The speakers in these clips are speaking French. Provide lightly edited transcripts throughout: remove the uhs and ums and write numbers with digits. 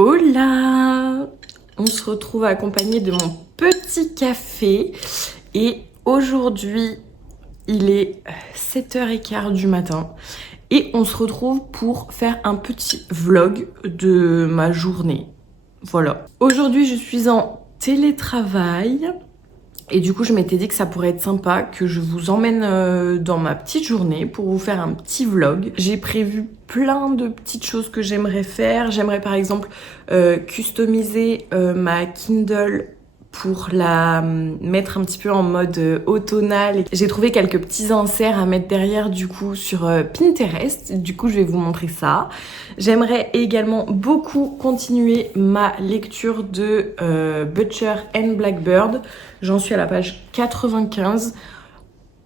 Hola! On se retrouve accompagné de mon petit café et aujourd'hui il est 7h15 du matin et on se retrouve pour faire un petit vlog de ma journée. Voilà. Aujourd'hui je suis en télétravail et du coup je m'étais dit que ça pourrait être sympa que je vous emmène dans ma petite journée pour vous faire un petit vlog. J'ai prévu plein de petites choses que j'aimerais faire. J'aimerais par exemple customiser ma Kindle pour la mettre un petit peu en mode automnal. J'ai trouvé quelques petits inserts à mettre derrière du coup sur Pinterest. Du coup je vais vous montrer ça. J'aimerais également beaucoup continuer ma lecture de Butcher and Blackbird. J'en suis à la page 95.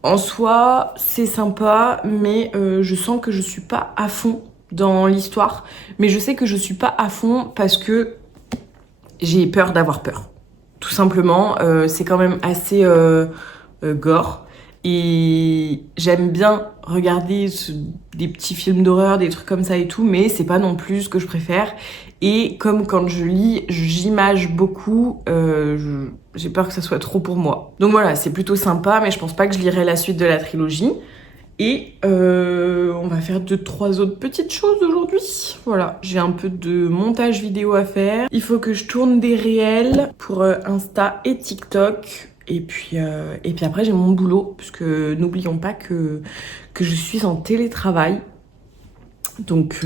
En soi, c'est sympa, mais je sens que je suis pas à fond dans l'histoire. Mais je sais que je suis pas à fond parce que j'ai peur d'avoir peur. Tout simplement, c'est quand même assez gore. Et j'aime bien regarder des petits films d'horreur, des trucs comme ça et tout, mais c'est pas non plus ce que je préfère. Et comme quand je lis, j'image beaucoup, j'ai peur que ça soit trop pour moi. Donc voilà, c'est plutôt sympa, mais je pense pas que je lirai la suite de la trilogie. Et on va faire 2-3 autres petites choses aujourd'hui. Voilà, j'ai un peu de montage vidéo à faire. Il faut que je tourne des réels pour Insta et TikTok. Et puis après j'ai mon boulot, puisque n'oublions pas que je suis en télétravail. Donc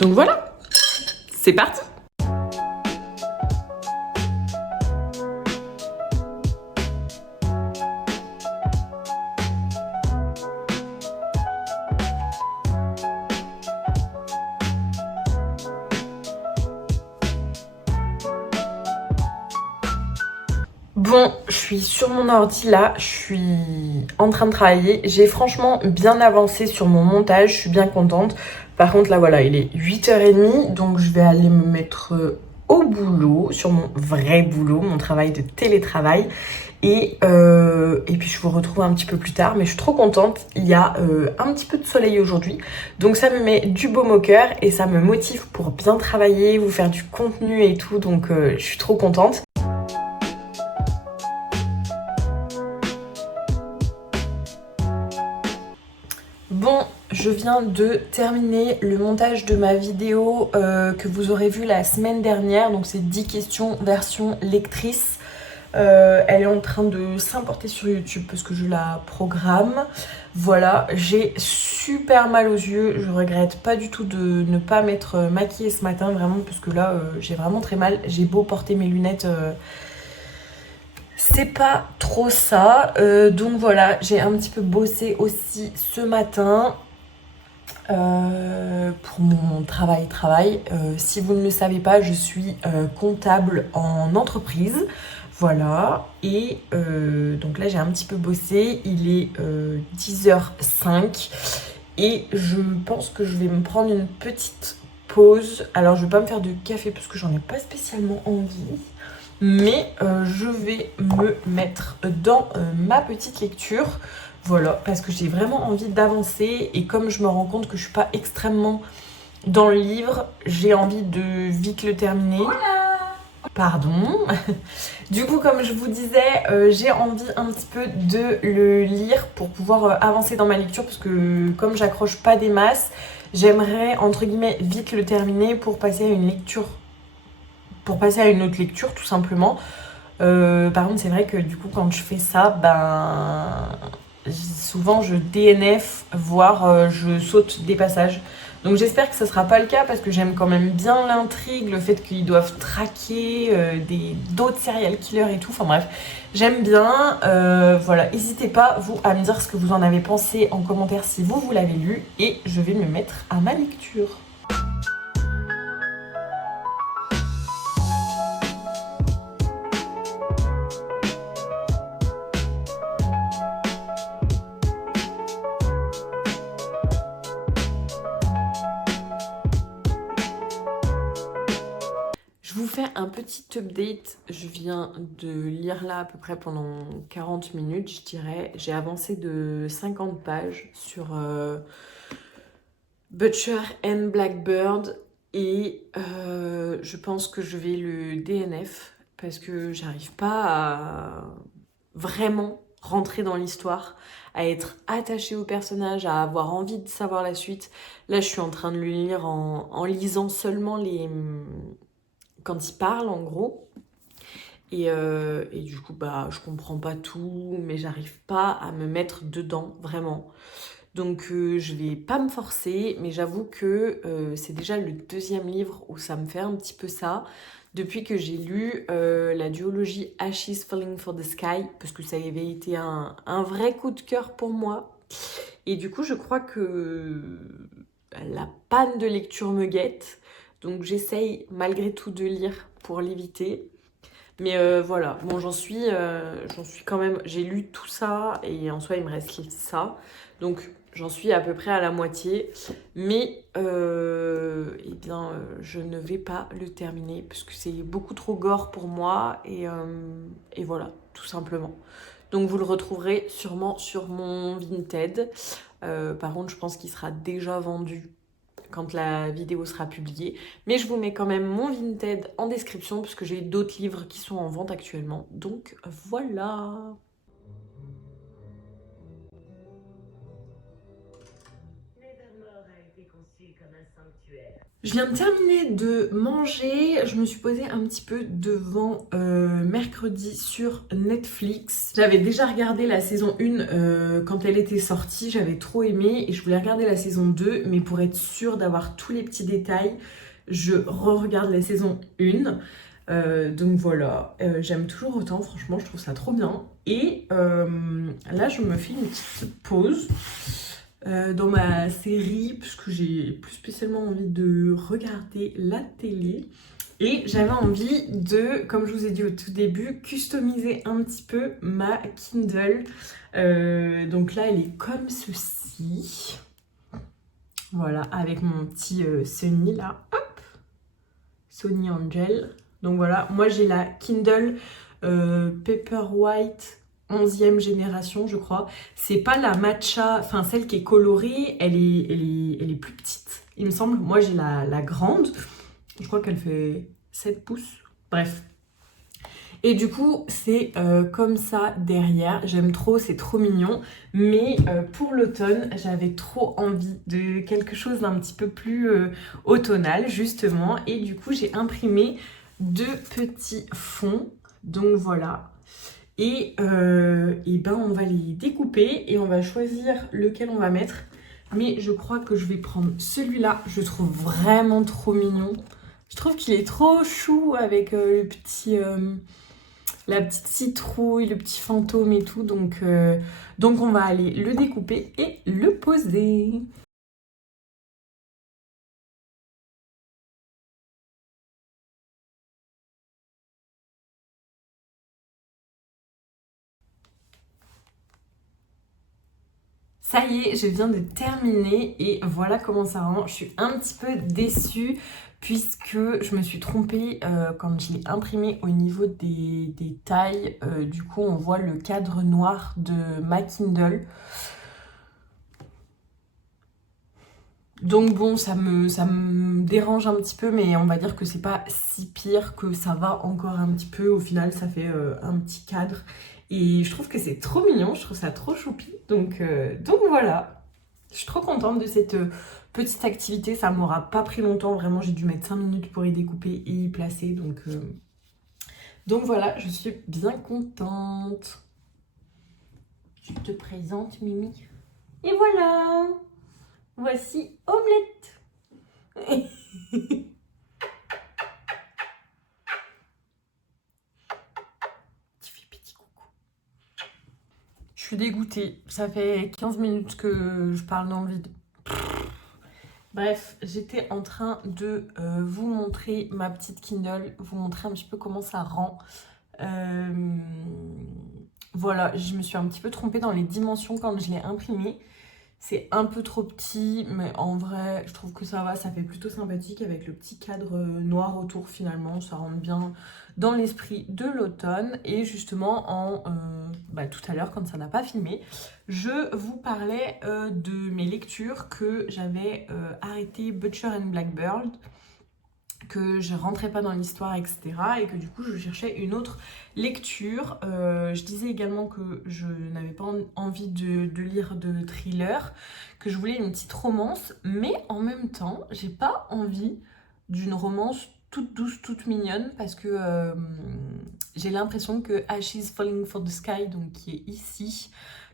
voilà, c'est parti! Bon, je suis sur mon ordi là, je suis en train de travailler. J'ai franchement bien avancé sur mon montage, je suis bien contente. Par contre là voilà, il est 8h30, donc je vais aller me mettre au boulot, sur mon vrai boulot, mon travail de télétravail. Et puis je vous retrouve un petit peu plus tard, mais je suis trop contente. Il y a un petit peu de soleil aujourd'hui, donc ça me met du baume au cœur et ça me motive pour bien travailler, vous faire du contenu et tout, donc je suis trop contente. Bon, je viens de terminer le montage de ma vidéo que vous aurez vue la semaine dernière. Donc c'est 10 questions version lectrice. Elle est en train de s'importer sur YouTube parce que je la programme. Voilà, j'ai super mal aux yeux. Je regrette pas du tout de ne pas m'être maquillée ce matin, vraiment, parce que là, j'ai vraiment très mal. J'ai beau porter mes lunettes... c'est pas trop ça. Donc voilà, j'ai un petit peu bossé aussi ce matin pour mon travail. Si vous ne le savez pas, je suis comptable en entreprise. Voilà. Et donc là, j'ai un petit peu bossé. Il est 10h05. Et je pense que je vais me prendre une petite pause. Alors, je vais pas me faire de café parce que j'en ai pas spécialement envie. Mais je vais me mettre dans ma petite lecture. Voilà, parce que j'ai vraiment envie d'avancer. Et comme je me rends compte que je suis pas extrêmement dans le livre, j'ai envie de vite le terminer. Voilà. Pardon. Du coup, comme je vous disais, j'ai envie un petit peu de le lire pour pouvoir avancer dans ma lecture. Parce que comme j'accroche pas des masses, j'aimerais entre guillemets vite le terminer pour passer à une lecture. Pour passer à une autre lecture tout simplement. Par contre c'est vrai que du coup quand je fais ça, souvent je DNF, voire je saute des passages. Donc j'espère que ce sera pas le cas parce que j'aime quand même bien l'intrigue, le fait qu'ils doivent traquer d'autres serial killers et tout. Enfin bref, j'aime bien. Voilà, n'hésitez pas vous à me dire ce que vous en avez pensé en commentaire si vous l'avez lu. Et je vais me mettre à ma lecture. Je vous fais un petit update. Je viens de lire là à peu près pendant 40 minutes, je dirais. J'ai avancé de 50 pages sur Butcher and Blackbird. Et je pense que je vais le DNF parce que j'arrive pas à vraiment rentrer dans l'histoire, à être attachée au personnage, à avoir envie de savoir la suite. Là, je suis en train de le lire en lisant seulement quand il parle, en gros. Et du coup, bah, je comprends pas tout, mais j'arrive pas à me mettre dedans, vraiment. Donc je vais pas me forcer, mais j'avoue que c'est déjà le deuxième livre où ça me fait un petit peu ça. Depuis que j'ai lu la duologie Ashes Falling for the Sky, parce que ça avait été un vrai coup de cœur pour moi. Et du coup, je crois que la panne de lecture me guette. Donc j'essaye malgré tout de lire pour l'éviter. Mais voilà, bon, j'en suis quand même. J'ai lu tout ça et en soi, il me reste ça. Donc, j'en suis à peu près à la moitié. Mais, eh bien, je ne vais pas le terminer parce que c'est beaucoup trop gore pour moi. Et voilà, tout simplement. Donc, vous le retrouverez sûrement sur mon Vinted. Par contre, je pense qu'il sera déjà vendu quand la vidéo sera publiée. Mais je vous mets quand même mon Vinted en description parce que j'ai d'autres livres qui sont en vente actuellement. Donc voilà. Je viens de terminer de manger, je me suis posée un petit peu devant mercredi sur Netflix. J'avais déjà regardé la saison 1 quand elle était sortie, j'avais trop aimé et je voulais regarder la saison 2, mais pour être sûre d'avoir tous les petits détails, je re-regarde la saison 1. Donc voilà, j'aime toujours autant, franchement je trouve ça trop bien. Et là je me fais une petite pause dans ma série, puisque j'ai plus spécialement envie de regarder la télé. Et j'avais envie de, comme je vous ai dit au tout début, customiser un petit peu ma Kindle. Donc là, elle est comme ceci. Voilà, avec mon petit Sony là. Hop, Sony Angel. Donc voilà, moi j'ai la Kindle Paperwhite 11e génération, je crois. C'est pas la matcha, enfin celle qui est colorée, elle est plus petite, il me semble. Moi j'ai la grande, je crois qu'elle fait 7 pouces. Bref. Et du coup, c'est comme ça derrière. J'aime trop, c'est trop mignon. Mais pour l'automne, j'avais trop envie de quelque chose d'un petit peu plus automnal, justement. Et du coup, j'ai imprimé 2 petits fonds. Donc voilà. Et ben, on va les découper et on va choisir lequel on va mettre. Mais je crois que je vais prendre celui-là. Je le trouve vraiment trop mignon. Je trouve qu'il est trop chou avec la petite citrouille, le petit fantôme et tout. Donc on va aller le découper et le poser. Ça y est, je viens de terminer et voilà comment ça rend. Je suis un petit peu déçue puisque je me suis trompée quand je l'ai imprimé au niveau des tailles. Du coup, on voit le cadre noir de ma Kindle. Donc bon, ça me dérange un petit peu, mais on va dire que c'est pas si pire, que ça va encore un petit peu. Au final, ça fait un petit cadre. Et je trouve que c'est trop mignon, je trouve ça trop choupi. Donc voilà, je suis trop contente de cette petite activité. Ça m'aura pas pris longtemps, vraiment, j'ai dû mettre 5 minutes pour y découper et y placer. Donc voilà, je suis bien contente. Je te présente Mimi. Et voilà! Voici Omelette. Tu fais petit coucou. Je suis dégoûtée. Ça fait 15 minutes que je parle dans le vide. Bref, j'étais en train de vous montrer ma petite Kindle, vous montrer un petit peu comment ça rend. Voilà, je me suis un petit peu trompée dans les dimensions quand je l'ai imprimé. C'est un peu trop petit, mais en vrai, je trouve que ça va, ça fait plutôt sympathique avec le petit cadre noir autour finalement. Ça rentre bien dans l'esprit de l'automne. Et justement, tout à l'heure, quand ça n'a pas filmé, je vous parlais de mes lectures que j'avais arrêté Butcher and Blackbird. que je rentrais pas dans l'histoire, etc. Et que du coup je cherchais une autre lecture. Je disais également que je n'avais pas envie de lire de thriller, que je voulais une petite romance, mais en même temps j'ai pas envie d'une romance toute douce, toute mignonne, parce que j'ai l'impression que Ashes Falling for the Sky, donc qui est ici,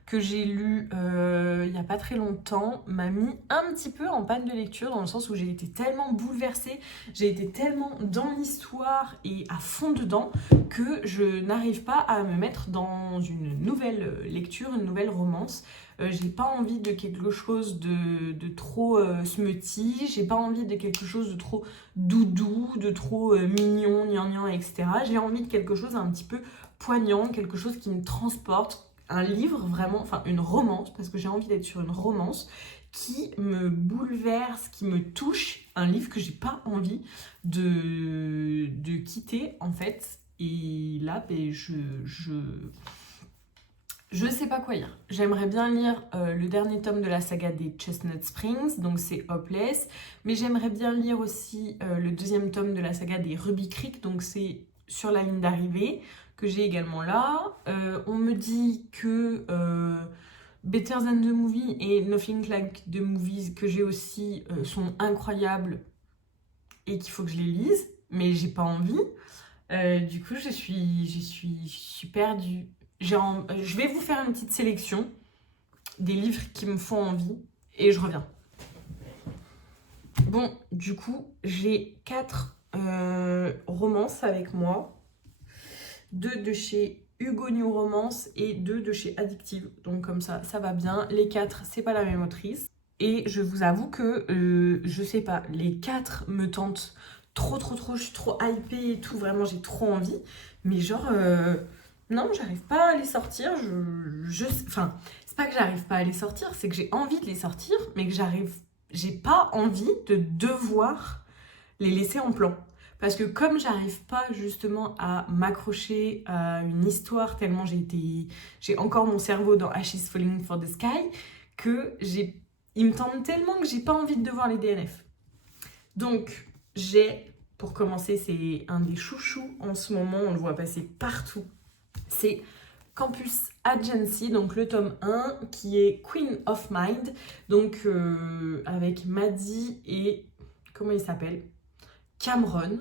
que j'ai lu il n'y a pas très longtemps, m'a mis un petit peu en panne de lecture, dans le sens où j'ai été tellement bouleversée, j'ai été tellement dans l'histoire et à fond dedans, que je n'arrive pas à me mettre dans une nouvelle lecture, une nouvelle romance. J'ai pas envie de quelque chose de trop smutty, j'ai pas envie de quelque chose de trop doudou, de trop mignon, gnangnan, etc. J'ai envie de quelque chose un petit peu poignant, quelque chose qui me transporte, un livre vraiment, enfin une romance, parce que j'ai envie d'être sur une romance qui me bouleverse, qui me touche, un livre que j'ai pas envie de quitter en fait. Et là, ben, je sais pas quoi lire. J'aimerais bien lire le dernier tome de la saga des Chestnut Springs, donc c'est Hopeless, mais j'aimerais bien lire aussi le deuxième tome de la saga des Ruby Creek, donc c'est Sur la ligne d'arrivée, que j'ai également là. On me dit que Better Than the Movie et Nothing Like the Movies, que j'ai aussi, sont incroyables et qu'il faut que je les lise, mais j'ai pas envie. Du coup, je suis perdue. Je vais vous faire une petite sélection des livres qui me font envie et je reviens. Bon, du coup, j'ai 4 romances avec moi. 2 de chez Hugo New Romance et 2 de chez Addictive. Donc comme ça va bien. Les 4, c'est pas la même autrice. Et je vous avoue que, je sais pas, les 4 me tentent trop, je suis trop hypée et tout. Vraiment, j'ai trop envie. Mais genre, non, j'arrive pas à les sortir. Enfin, c'est pas que j'arrive pas à les sortir, c'est que j'ai envie de les sortir, mais que j'ai pas envie de devoir les laisser en plan. Parce que comme j'arrive pas justement à m'accrocher à une histoire tellement j'ai encore mon cerveau dans Ashes Falling for the Sky, que il me tente tellement que j'ai pas envie de devoir les DNF. Donc pour commencer, c'est un des chouchous en ce moment, on le voit passer partout. C'est Campus Agency, donc le tome 1 qui est Queen of Mind, donc avec Maddie et comment il s'appelle, Cameron.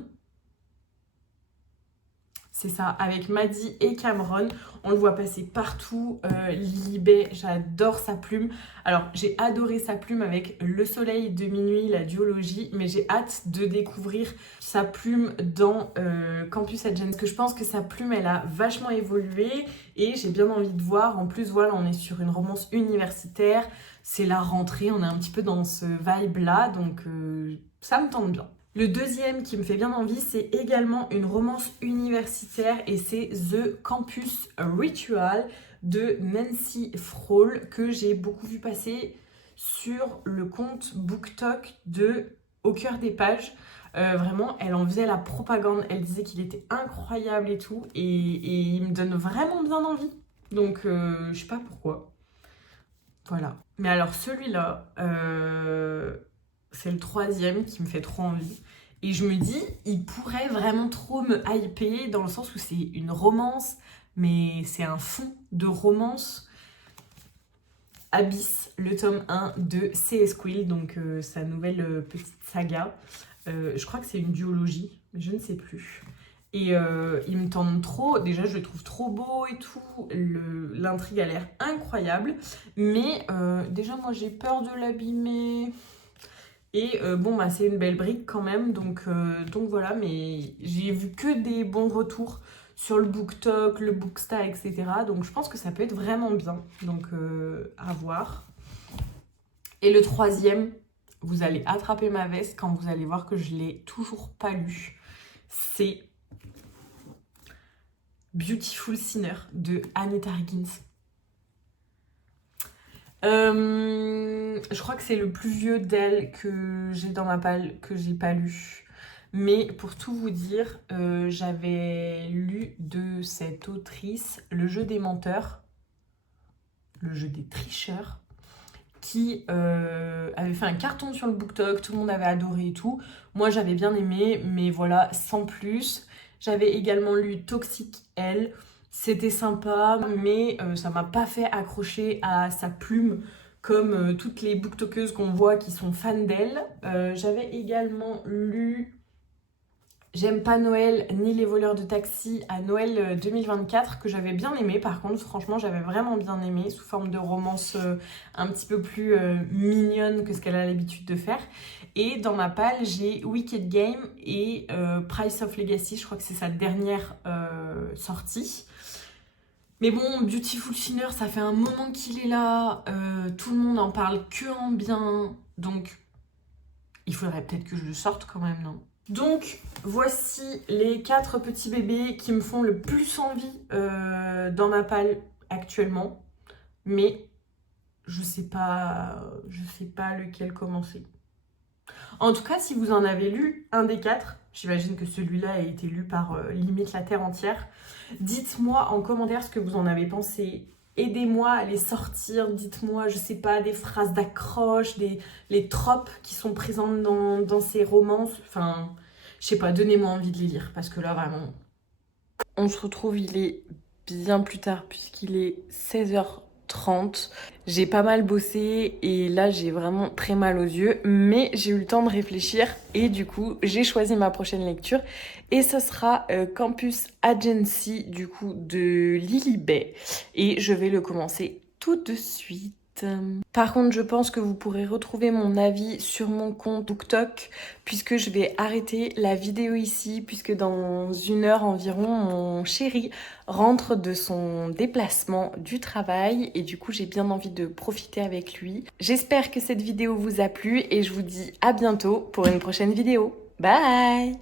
C'est ça, avec Maddie et Cameron. On le voit passer partout. Libé, j'adore sa plume. Alors, j'ai adoré sa plume avec Le Soleil de minuit, la duologie, mais j'ai hâte de découvrir sa plume dans Campus Agency. Parce que je pense que sa plume, elle a vachement évolué et j'ai bien envie de voir. En plus, voilà, on est sur une romance universitaire. C'est la rentrée, on est un petit peu dans ce vibe-là, donc ça me tente bien. Le deuxième qui me fait bien envie, c'est également une romance universitaire et c'est The Campus Ritual de Nancy Frawl, que j'ai beaucoup vu passer sur le compte BookTok de Au cœur des pages. Vraiment, elle en faisait la propagande, elle disait qu'il était incroyable et tout, et il me donne vraiment bien envie. Donc, je sais pas pourquoi. Voilà. Mais alors celui-là, c'est le troisième qui me fait trop envie. Et je me dis, il pourrait vraiment trop me hyper, dans le sens où c'est une romance, mais c'est un fond de romance. Abyss, le tome 1 de C.S. Quill, donc sa nouvelle petite saga. Je crois que c'est une duologie, mais je ne sais plus. Et il me tente trop, déjà je le trouve trop beau et tout, l'intrigue a l'air incroyable, mais déjà moi j'ai peur de l'abîmer. Et bon, bah, c'est une belle brique quand même, donc voilà, mais j'ai vu que des bons retours sur le BookTok, le Booksta, etc. Donc je pense que ça peut être vraiment bien, donc à voir. Et le troisième, vous allez attraper ma veste quand vous allez voir que je l'ai toujours pas lu. C'est Beautiful Sinner de Anita Higgins. Je crois que c'est le plus vieux d'elle que j'ai dans ma palle, que j'ai pas lu. Mais pour tout vous dire, j'avais lu de cette autrice Le jeu des menteurs, Le jeu des tricheurs, qui avait fait un carton sur le BookTok, tout le monde avait adoré et tout. Moi j'avais bien aimé, mais voilà, sans plus. J'avais également lu Toxic Elle, c'était sympa, mais ça m'a pas fait accrocher à sa plume comme toutes les booktokeuses qu'on voit qui sont fans d'elle. J'avais également lu J'aime pas Noël ni les voleurs de taxi à Noël 2024 que j'avais bien aimé. Par contre, franchement, j'avais vraiment bien aimé sous forme de romance un petit peu plus mignonne que ce qu'elle a l'habitude de faire. Et dans ma palle, j'ai Wicked Game et Price of Legacy. Je crois que c'est sa dernière sortie. Mais bon, Beautiful Sinner, ça fait un moment qu'il est là. Tout le monde en parle que en bien. Donc, il faudrait peut-être que je le sorte quand même, non ? Donc, voici les 4 petits bébés qui me font le plus envie dans ma palle actuellement. Mais je sais pas lequel commencer. En tout cas, si vous en avez lu un des 4, j'imagine que celui-là a été lu par limite la terre entière, dites-moi en commentaire ce que vous en avez pensé. Aidez-moi à les sortir, dites-moi, je sais pas, des phrases d'accroche, les tropes qui sont présentes dans ces romances. Enfin, je sais pas, donnez-moi envie de les lire, parce que là, vraiment... On se retrouve, il est bien plus tard, puisqu'il est 16h30. J'ai pas mal bossé, et là, j'ai vraiment très mal aux yeux, mais j'ai eu le temps de réfléchir, et du coup, j'ai choisi ma prochaine lecture, et ce sera Campus Agency, du coup, de Lily Bay, et je vais le commencer tout de suite. Par contre, je pense que vous pourrez retrouver mon avis sur mon compte BookTok, puisque je vais arrêter la vidéo ici, puisque dans 1 heure environ, mon chéri rentre de son déplacement du travail, et du coup, j'ai bien envie de profiter avec lui. J'espère que cette vidéo vous a plu, et je vous dis à bientôt pour une prochaine vidéo. Bye!